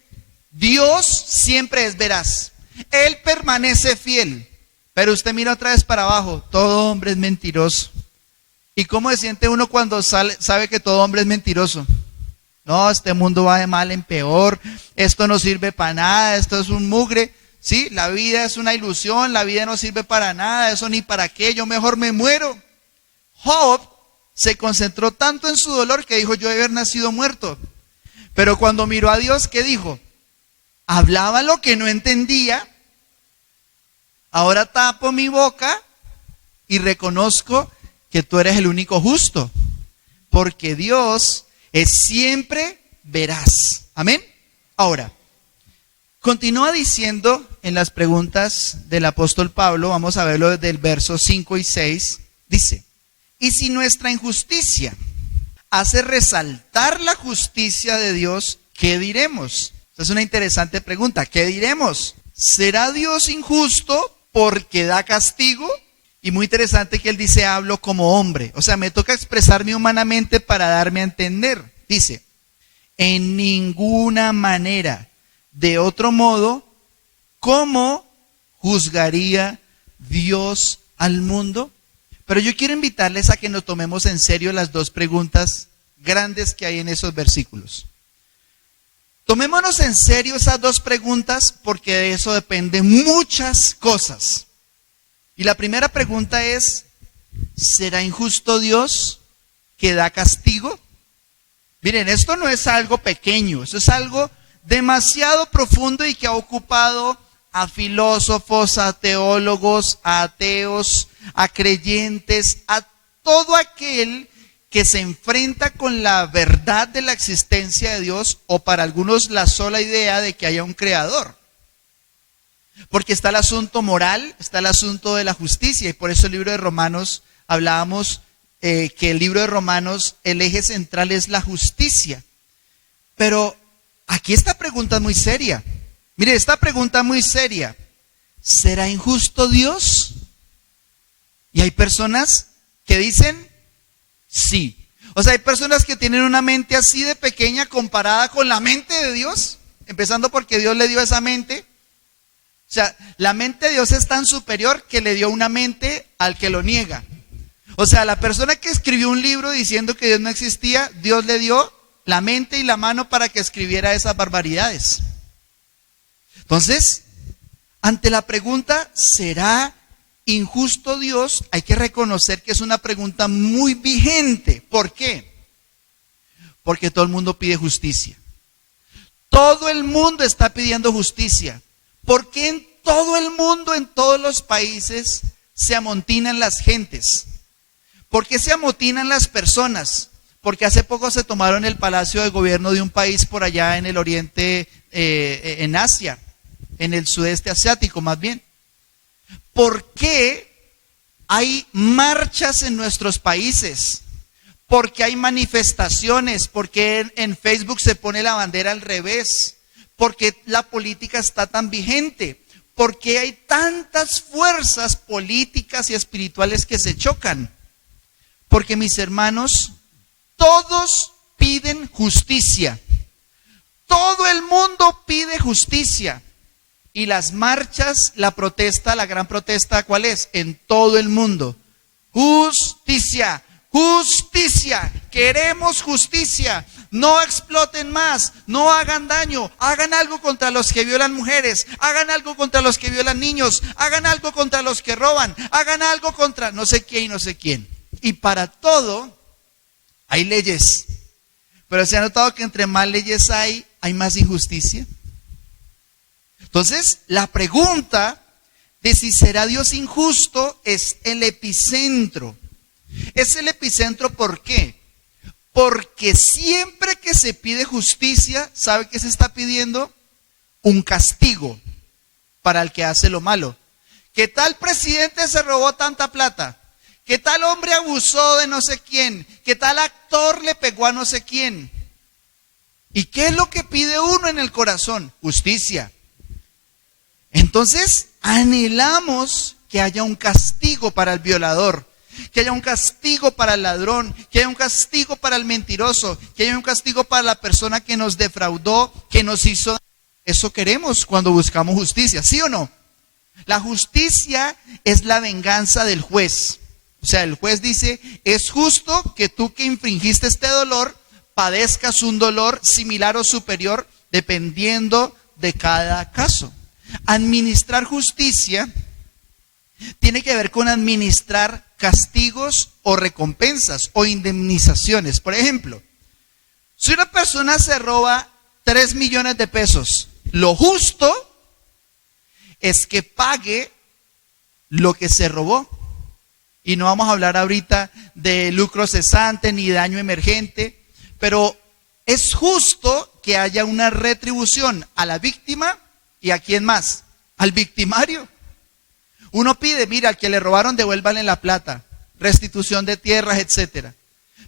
Dios siempre es veraz, Él permanece fiel, pero usted mira otra vez para abajo, todo hombre es mentiroso. ¿Y cómo se siente uno cuando sabe que todo hombre es mentiroso? No, este mundo va de mal en peor, esto no sirve para nada, esto es un mugre. Sí, la vida es una ilusión, la vida no sirve para nada, eso ni para qué, yo mejor me muero. Job se concentró tanto en su dolor que dijo, yo he haber nacido muerto. Pero cuando miró a Dios, ¿qué dijo? Hablaba lo que no entendía, ahora tapo mi boca y reconozco que tú eres el único justo, porque Dios es siempre veraz. Amén. Ahora, continúa diciendo en las preguntas del apóstol Pablo, vamos a verlo desde el verso 5 y 6, dice, y si nuestra injusticia hace resaltar la justicia de Dios, ¿qué diremos? Esa es una interesante pregunta. ¿Qué diremos? ¿Será Dios injusto porque da castigo? Y muy interesante que él dice, hablo como hombre. O sea, me toca expresarme humanamente para darme a entender. Dice, en ninguna manera. De otro modo, ¿cómo juzgaría Dios al mundo? Pero yo quiero invitarles a que nos tomemos en serio las dos preguntas grandes que hay en esos versículos. Tomémonos en serio esas dos preguntas porque de eso dependen muchas cosas. Y la primera pregunta es, ¿será injusto Dios que da castigo? Miren, esto no es algo pequeño, eso es algo demasiado profundo y que ha ocupado a filósofos, a teólogos, a ateos, a creyentes, a todo aquel que se enfrenta con la verdad de la existencia de Dios, o para algunos la sola idea de que haya un creador. Porque está el asunto moral, está el asunto de la justicia, y por eso el libro de Romanos, hablábamos que el libro de Romanos, el eje central es la justicia. Pero aquí esta pregunta es muy seria. Mire, esta pregunta es muy seria. ¿Será injusto Dios? Y hay personas que dicen sí. O sea, hay personas que tienen una mente así de pequeña comparada con la mente de Dios, empezando porque Dios le dio esa mente. O sea, la mente de Dios es tan superior que le dio una mente al que lo niega. O sea, la persona que escribió un libro diciendo que Dios no existía, Dios le dio la mente y la mano para que escribiera esas barbaridades. Entonces, ante la pregunta, ¿será injusto Dios? Hay que reconocer que es una pregunta muy vigente. ¿Por qué? Porque todo el mundo pide justicia. Todo el mundo está pidiendo justicia. ¿Por qué en todo el mundo, en todos los países, se amontinan las gentes? ¿Por qué se amotinan las personas? Porque hace poco se tomaron el palacio de gobierno de un país por allá en el oriente, en Asia, en el sudeste asiático más bien. ¿Por qué hay marchas en nuestros países? ¿Por qué hay manifestaciones? ¿Por qué en Facebook se pone la bandera al revés? ¿Por qué la política está tan vigente? ¿Por qué hay tantas fuerzas políticas y espirituales que se chocan? Porque, mis hermanos, todos piden justicia. Todo el mundo pide justicia. Y las marchas, la protesta, la gran protesta, ¿cuál es? En todo el mundo. Justicia, justicia, queremos justicia. No exploten más, no hagan daño, hagan algo contra los que violan mujeres, hagan algo contra los que violan niños, hagan algo contra los que roban, hagan algo contra no sé quién y no sé quién. Y para todo hay leyes. Pero ¿se ha notado que entre más leyes hay más injusticia? Entonces, la pregunta de si será Dios injusto es el epicentro. Es el epicentro, ¿por qué? Porque siempre que se pide justicia, ¿sabe qué se está pidiendo? Un castigo. para el que hace lo malo. ¿Qué tal presidente se robó tanta plata? ¿Qué tal hombre abusó de no sé quién? ¿Qué tal actor le pegó a no sé quién? ¿Y qué es lo que pide uno en el corazón? Justicia. Entonces, anhelamos que haya un castigo para el violador, que haya un castigo para el ladrón, que haya un castigo para el mentiroso, que haya un castigo para la persona que nos defraudó, que nos hizo. Eso queremos cuando buscamos justicia, ¿sí o no? La justicia es la venganza del juez. O sea, el juez dice, es justo que tú que infringiste este dolor, padezcas un dolor similar o superior, dependiendo de cada caso. Administrar justicia tiene que ver con administrar castigos o recompensas o indemnizaciones. Por ejemplo, si una persona se roba 3 millones de pesos, lo justo es que pague lo que se robó. Y no vamos a hablar ahorita de lucro cesante ni daño emergente, pero es justo que haya una retribución a la víctima y a quién más, al victimario. Uno pide, mira, al que le robaron devuélvanle la plata, restitución de tierras, etcétera.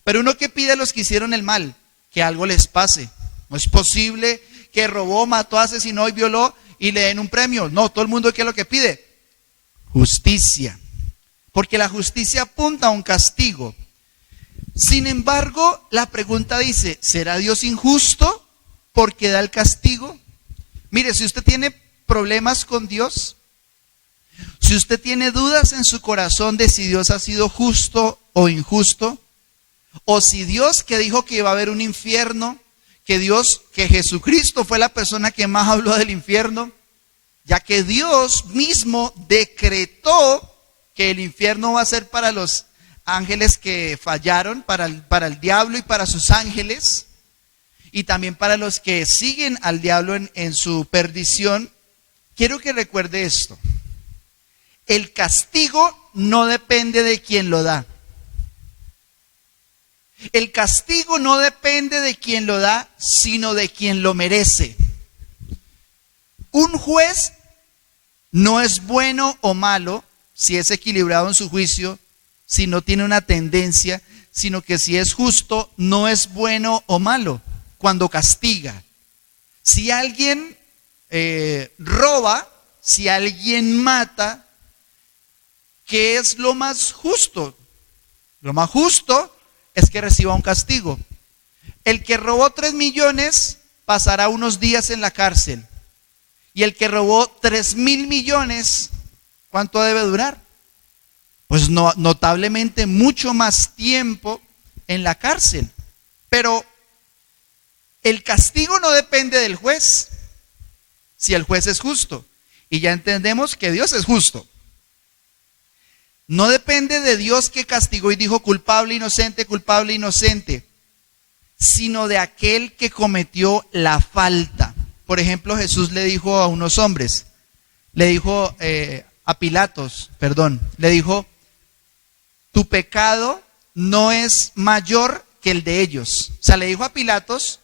Pero uno que pide a los que hicieron el mal, que algo les pase. No es posible que robó, mató, asesinó y violó y le den un premio. No, todo el mundo, ¿qué es lo que pide? Justicia. Porque la justicia apunta a un castigo. Sin embargo, la pregunta dice, ¿será Dios injusto porque da el castigo? Mire, si usted tiene problemas con Dios, si usted tiene dudas en su corazón de si Dios ha sido justo o injusto, o si Dios que dijo que iba a haber un infierno, que Jesucristo fue la persona que más habló del infierno, ya que Dios mismo decretó que el infierno va a ser para los ángeles que fallaron, para el diablo y para sus ángeles, y también para los que siguen al diablo en su perdición. Quiero que recuerde esto: el castigo no depende de quien lo da. El castigo no depende de quien lo da, sino de quien lo merece. Un juez no es bueno o malo si es equilibrado en su juicio, si no tiene una tendencia, sino que si es justo, no es bueno o malo cuando castiga. Si alguien roba, si alguien mata, ¿qué es lo más justo? Lo más justo es que reciba un castigo. El que robó 3 millones pasará unos días en la cárcel. Y el que robó 3.000 millones, ¿cuánto debe durar? Pues notablemente mucho más tiempo en la cárcel. Pero el castigo no depende del juez, si el juez es justo. Y ya entendemos que Dios es justo. No depende de Dios que castigó y dijo culpable, inocente, sino de aquel que cometió la falta. Por ejemplo, Jesús le dijo a unos hombres, le dijo a Pilatos, le dijo, tu pecado no es mayor que el de ellos. O sea, le dijo a Pilatos,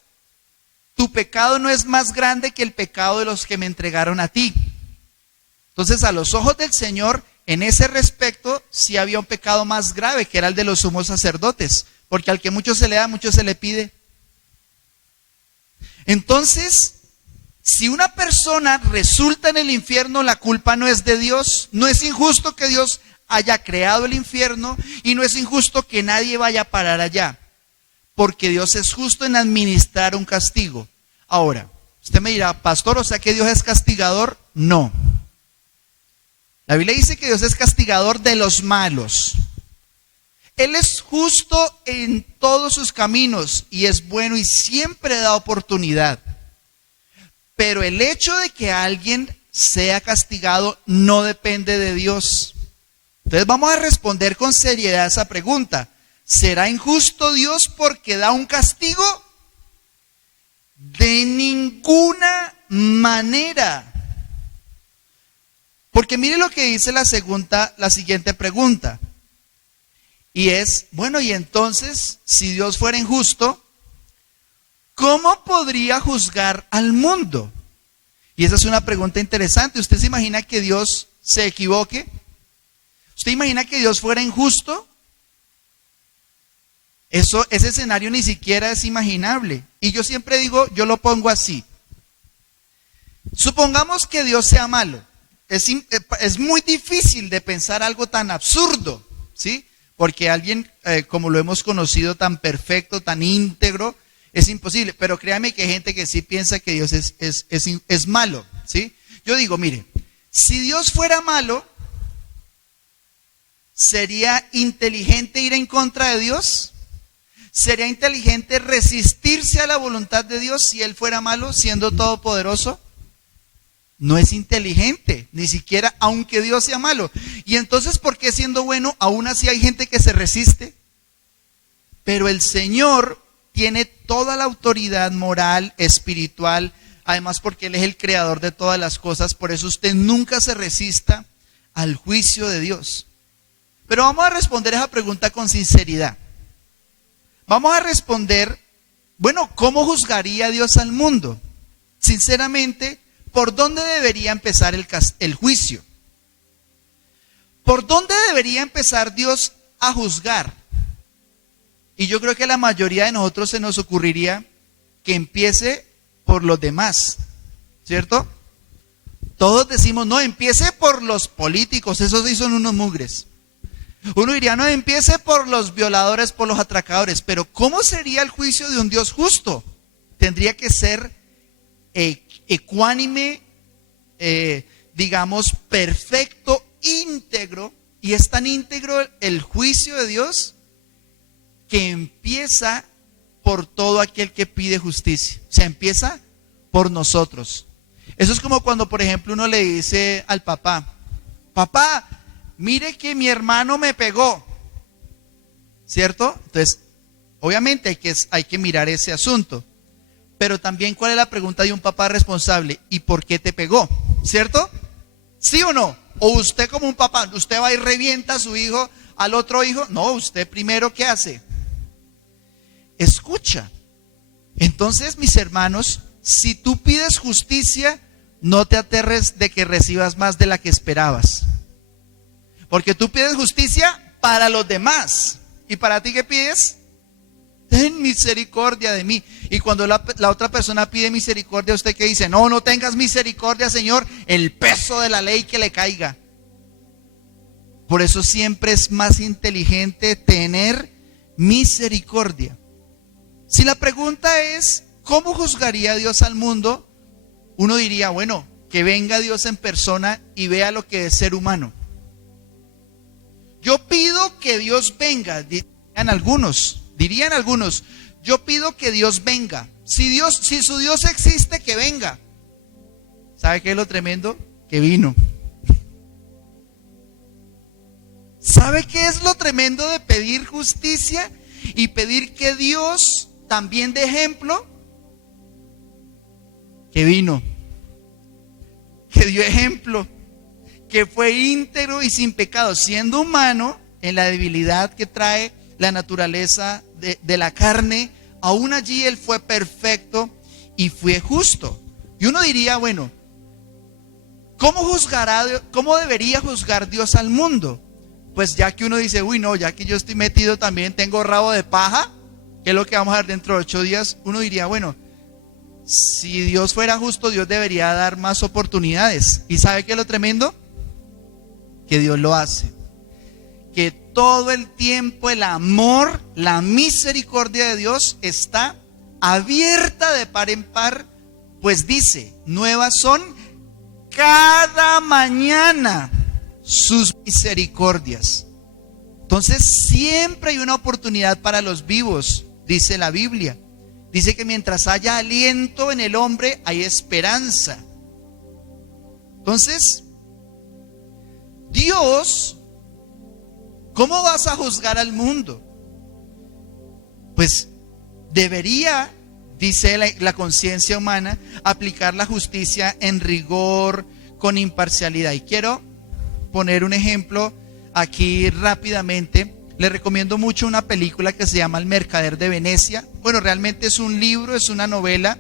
tu pecado no es más grande que el pecado de los que me entregaron a ti. Entonces, a los ojos del Señor, en ese respecto, sí había un pecado más grave, que era el de los sumos sacerdotes, porque al que mucho se le da, mucho se le pide. Entonces, si una persona resulta en el infierno, la culpa no es de Dios. No es injusto que Dios haya creado el infierno y no es injusto que nadie vaya a parar allá, porque Dios es justo en administrar un castigo. Ahora, usted me dirá, pastor, ¿o sea que Dios es castigador? No. La Biblia dice que Dios es castigador de los malos. Él es justo en todos sus caminos y es bueno y siempre da oportunidad. Pero el hecho de que alguien sea castigado no depende de Dios. Entonces vamos a responder con seriedad a esa pregunta. ¿Será injusto Dios porque da un castigo? De ninguna manera. Porque mire lo que dice la siguiente pregunta. Y es, bueno, y entonces, si Dios fuera injusto, ¿cómo podría juzgar al mundo? Y esa es una pregunta interesante. ¿Usted se imagina que Dios se equivoque? ¿Usted imagina que Dios fuera injusto? Ese escenario ni siquiera es imaginable. Y yo siempre digo, yo lo pongo así. Supongamos que Dios sea malo. Es muy difícil de pensar algo tan absurdo, ¿sí? Porque alguien, como lo hemos conocido, tan perfecto, tan íntegro, es imposible. Pero créame que hay gente que sí piensa que Dios es malo, ¿sí? Yo digo, mire, si Dios fuera malo, ¿sería inteligente ir en contra de Dios? ¿Sería inteligente resistirse a la voluntad de Dios si Él fuera malo, siendo todopoderoso? No es inteligente, ni siquiera aunque Dios sea malo. Y entonces, ¿por qué siendo bueno, aún así hay gente que se resiste? Pero el Señor tiene toda la autoridad moral, espiritual, además porque Él es el creador de todas las cosas. Por eso usted nunca se resista al juicio de Dios. Pero vamos a responder esa pregunta con sinceridad. Vamos a responder, bueno, ¿cómo juzgaría Dios al mundo? Sinceramente, ¿por dónde debería empezar el juicio? ¿Por dónde debería empezar Dios a juzgar? Y yo creo que a la mayoría de nosotros se nos ocurriría que empiece por los demás, ¿cierto? Todos decimos, no, empiece por los políticos, esos sí son unos mugres. Uno diría, no, empiece por los violadores, por los atracadores. Pero ¿cómo sería el juicio de un Dios justo? Tendría que ser ecuánime, digamos, perfecto, íntegro. Y es tan íntegro el juicio de Dios que empieza por todo aquel que pide justicia. O sea, empieza por nosotros. Eso es como cuando, por ejemplo, uno le dice al papá, papá, mire que mi hermano me pegó, ¿cierto? Entonces, obviamente hay que mirar ese asunto. Pero también, ¿cuál es la pregunta de un papá responsable? ¿Y por qué te pegó? ¿Cierto? ¿Sí o no? O usted como un papá, ¿usted va y revienta a su hijo, al otro hijo? No, usted primero, ¿qué hace? Escucha. Entonces, mis hermanos, si tú pides justicia, no te aterres de que recibas más de la que esperabas. Porque tú pides justicia para los demás. ¿Y para ti qué pides? Ten misericordia de mí. Y cuando la otra persona pide misericordia, ¿usted qué dice? No, no tengas misericordia, Señor, el peso de la ley que le caiga. Por eso siempre es más inteligente tener misericordia. Si la pregunta es, ¿cómo juzgaría Dios al mundo? Uno diría, bueno, que venga Dios en persona y vea lo que es ser humano. Yo pido que Dios venga, dirían algunos, yo pido que Dios venga. Si su Dios existe, que venga. ¿Sabe qué es lo tremendo? Que vino. ¿Sabe qué es lo tremendo de pedir justicia y pedir que Dios también dé ejemplo? Que vino, que dio ejemplo, que fue íntegro y sin pecado, siendo humano en la debilidad que trae la naturaleza de la carne, aún allí Él fue perfecto y fue justo. Y uno diría, bueno, ¿cómo debería juzgar Dios al mundo? Pues ya que uno dice, uy no, ya que yo estoy metido también, tengo rabo de paja, que es lo que vamos a ver dentro de 8 días, uno diría, bueno, si Dios fuera justo, Dios debería dar más oportunidades. ¿Y sabe qué es lo tremendo? Que Dios lo hace. Que todo el tiempo el amor, la misericordia de Dios está abierta de par en par, pues dice, nuevas son cada mañana sus misericordias. Entonces siempre hay una oportunidad para los vivos, dice la Biblia. Dice que mientras haya aliento en el hombre, hay esperanza. Entonces, Dios, ¿cómo vas a juzgar al mundo? Pues debería, dice la conciencia humana, aplicar la justicia en rigor, con imparcialidad. Y quiero poner un ejemplo aquí rápidamente. Le recomiendo mucho una película que se llama El Mercader de Venecia. Bueno, realmente es un libro, es una novela,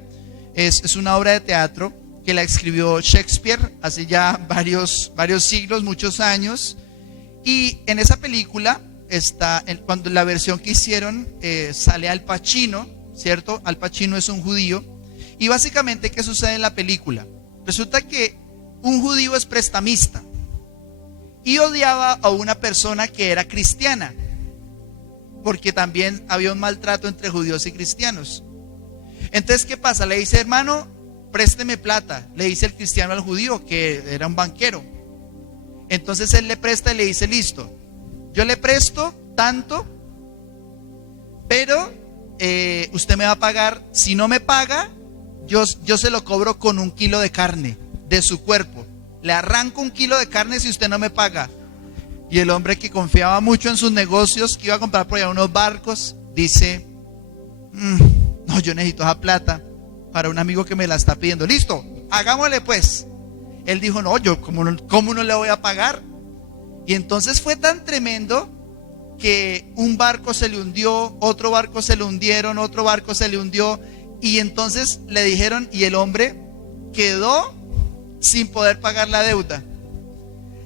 es una obra de teatro que la escribió Shakespeare hace ya varios siglos, muchos años. Y en esa película cuando la versión que hicieron sale Al Pacino, ¿cierto? Al Pacino es un judío. Y básicamente, ¿qué sucede en la película? Resulta que un judío es prestamista y odiaba a una persona que era cristiana, porque también había un maltrato entre judíos y cristianos. Entonces, ¿qué pasa? Le dice: hermano, présteme plata. Le dice el cristiano al judío, que era un banquero. Entonces él le presta y le dice: listo, yo le presto tanto, pero usted me va a pagar. Si no me paga, yo se lo cobro con 1 kilo de carne de su cuerpo. Le arranco 1 kilo de carne si usted no me paga. Y el hombre, que confiaba mucho en sus negocios, que iba a comprar por allá unos barcos, dice: no, yo necesito esa plata para un amigo que me la está pidiendo. Listo, hagámosle pues. Él dijo: no, yo ¿cómo no le voy a pagar? Y entonces fue tan tremendo que un barco se le hundió, otro barco se le hundieron, otro barco se le hundió. Y entonces le dijeron, y el hombre quedó sin poder pagar la deuda.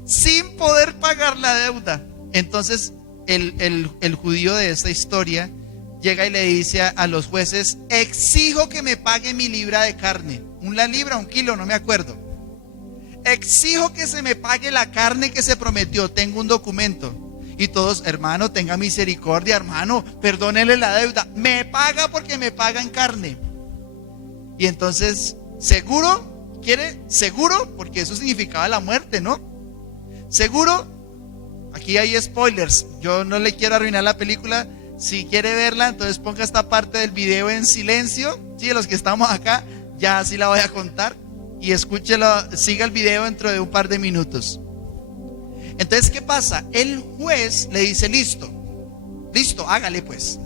Sin poder pagar la deuda. Entonces el judío de esta historia llega y le dice a los jueces: exijo que me pague mi libra de carne. Una libra, 1 kilo, no me acuerdo. Exijo que se me pague la carne que se prometió. Tengo un documento. Y todos: hermano, tenga misericordia, hermano, perdónele la deuda. Me paga porque me paga en carne. Y entonces: ¿seguro? ¿Quiere? ¿Seguro? Porque eso significaba la muerte, ¿no? ¿Seguro? Aquí hay spoilers. Yo no le quiero arruinar la película. Si quiere verla, entonces ponga esta parte del video en silencio. Sí, los que estamos acá, ya así la voy a contar. Y escúchelo, siga el video dentro de un par de minutos. Entonces, ¿qué pasa? El juez le dice: listo, hágale pues,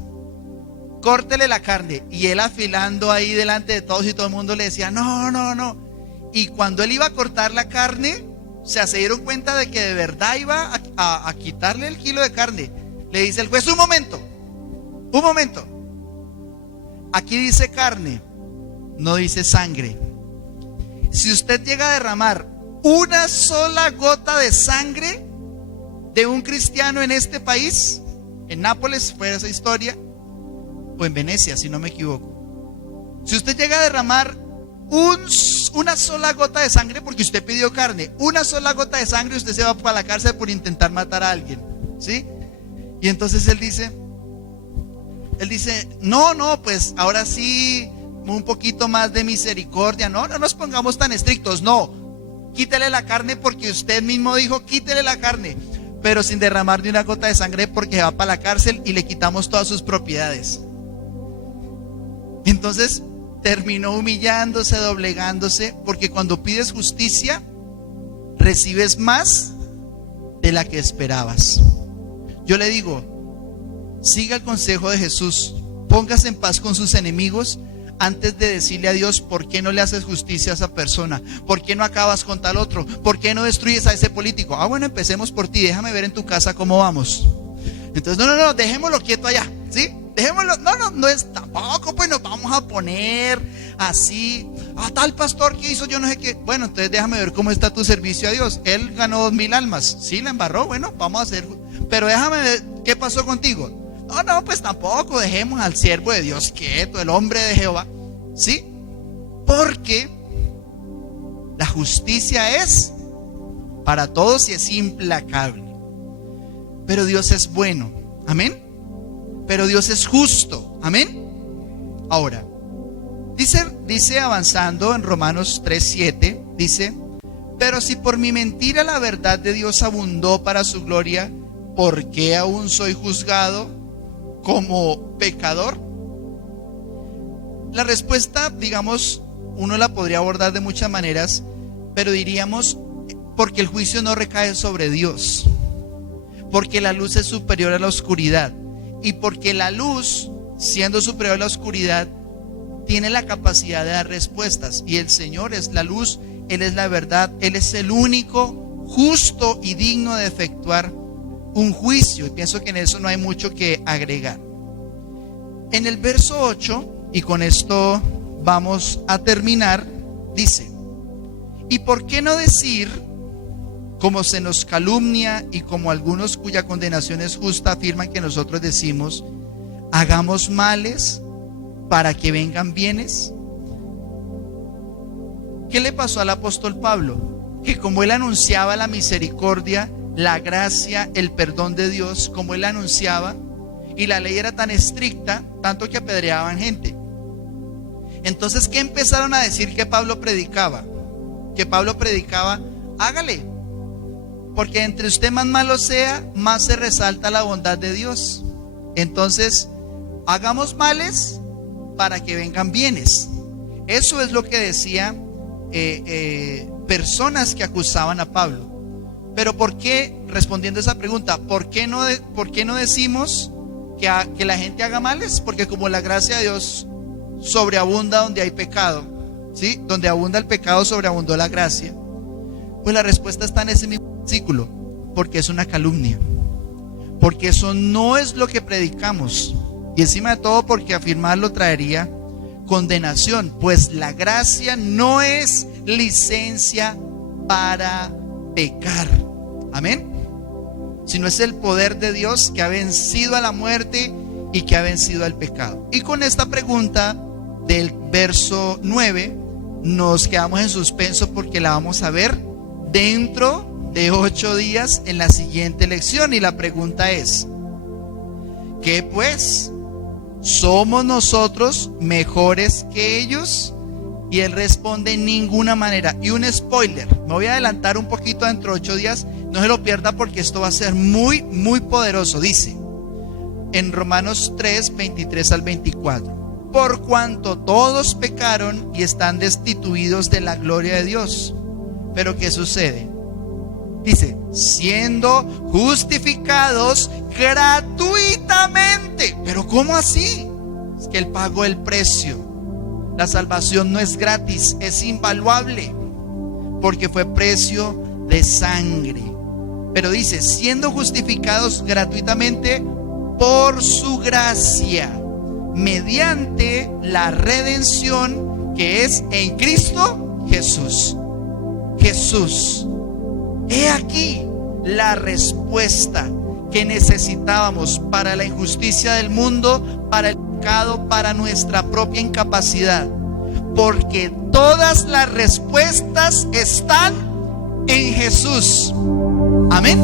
córtele la carne. Y él, afilando ahí delante de todos y todo el mundo, le decía: no. Y cuando él iba a cortar la carne, se dieron cuenta de que de verdad iba a quitarle el kilo de carne. Le dice el juez: un momento, aquí dice carne, no dice sangre. Si usted llega a derramar una sola gota de sangre de un cristiano en este país, en Nápoles fue esa historia, o en Venecia, si no me equivoco, si usted llega a derramar una sola gota de sangre, porque usted pidió carne, una sola gota de sangre, usted se va para la cárcel por intentar matar a alguien, ¿sí? Y entonces él dice: no, pues ahora sí, un poquito más de misericordia. No nos pongamos tan estrictos. No, quítele la carne porque usted mismo dijo: quítele la carne, pero sin derramar de una gota de sangre, porque va para la cárcel y le quitamos todas sus propiedades. Entonces terminó humillándose, doblegándose, porque cuando pides justicia, recibes más de la que esperabas. Yo le digo: siga el consejo de Jesús, póngase en paz con sus enemigos antes de decirle a Dios: ¿por qué no le haces justicia a esa persona? ¿Por qué no acabas con tal otro? ¿Por qué no destruyes a ese político? Bueno, empecemos por ti, déjame ver en tu casa cómo vamos. Entonces, no, dejémoslo quieto allá, ¿sí? Dejémoslo, no es tampoco, pues nos vamos a poner así: tal pastor que hizo yo no sé qué. Bueno, entonces déjame ver cómo está tu servicio a Dios. Él ganó 2,000 almas, sí, la embarró, bueno, vamos a hacer, pero déjame ver qué pasó contigo. No, pues tampoco, dejemos al siervo de Dios quieto, el hombre de Jehová, ¿sí? Porque la justicia es para todos y es implacable. Pero Dios es bueno, amén. Pero Dios es justo, amén. Ahora, dice avanzando en Romanos 3:7, dice: pero si por mi mentira la verdad de Dios abundó para su gloria, ¿por qué aún soy juzgado como pecador? La respuesta, digamos, uno la podría abordar de muchas maneras, pero diríamos: porque el juicio no recae sobre Dios, porque la luz es superior a la oscuridad, y porque la luz, siendo superior a la oscuridad, tiene la capacidad de dar respuestas. Y el Señor es la luz, Él es la verdad, Él es el único justo y digno de efectuar un juicio. Y pienso que en eso no hay mucho que agregar. En el verso 8, y con esto vamos a terminar, dice: ¿Y por qué no decir, como se nos calumnia y como algunos cuya condenación es justa afirman que nosotros decimos, hagamos males para que vengan bienes? ¿Qué le pasó al apóstol Pablo? Que como él anunciaba la misericordia, la gracia, el perdón de Dios, como él anunciaba, y la ley era tan estricta, tanto que apedreaban gente. Entonces, ¿qué empezaron a decir que Pablo predicaba? Que Pablo predicaba, hágale, porque entre usted más malo sea, más se resalta la bondad de Dios. Entonces, hagamos males para que vengan bienes. Eso es lo que decían personas que acusaban a Pablo. Pero ¿por qué, respondiendo a esa pregunta, ¿por qué no decimos que la gente haga males? Porque como la gracia de Dios sobreabunda donde hay pecado, ¿sí? Donde abunda el pecado, sobreabundó la gracia. Pues la respuesta está en ese mismo versículo, porque es una calumnia, porque eso no es lo que predicamos, y encima de todo porque afirmarlo traería condenación, pues la gracia no es licencia para pecar, amén, sino es el poder de Dios que ha vencido a la muerte y que ha vencido al pecado. Y con esta pregunta del verso 9 nos quedamos en suspenso, porque la vamos a ver dentro de 8 días en la siguiente lección. Y la pregunta es, ¿qué pues? ¿Somos nosotros mejores que ellos? Y él responde, en ninguna manera. Y un spoiler, me voy a adelantar un poquito dentro de 8 días, no se lo pierda porque esto va a ser muy, muy poderoso. Dice en Romanos 3, 23 al 24, por cuanto todos pecaron y están destituidos de la gloria de Dios. Pero ¿qué sucede? Dice, siendo justificados gratuitamente. ¿Pero cómo así? Es que Él pagó el precio. La salvación no es gratis, es invaluable, porque fue precio de sangre. Pero dice, siendo justificados gratuitamente por su gracia, mediante la redención que es en Cristo Jesús. Jesús. He aquí la respuesta que necesitábamos para la injusticia del mundo, para el pecado, para nuestra propia incapacidad. Porque todas las respuestas están en Jesús. Amén.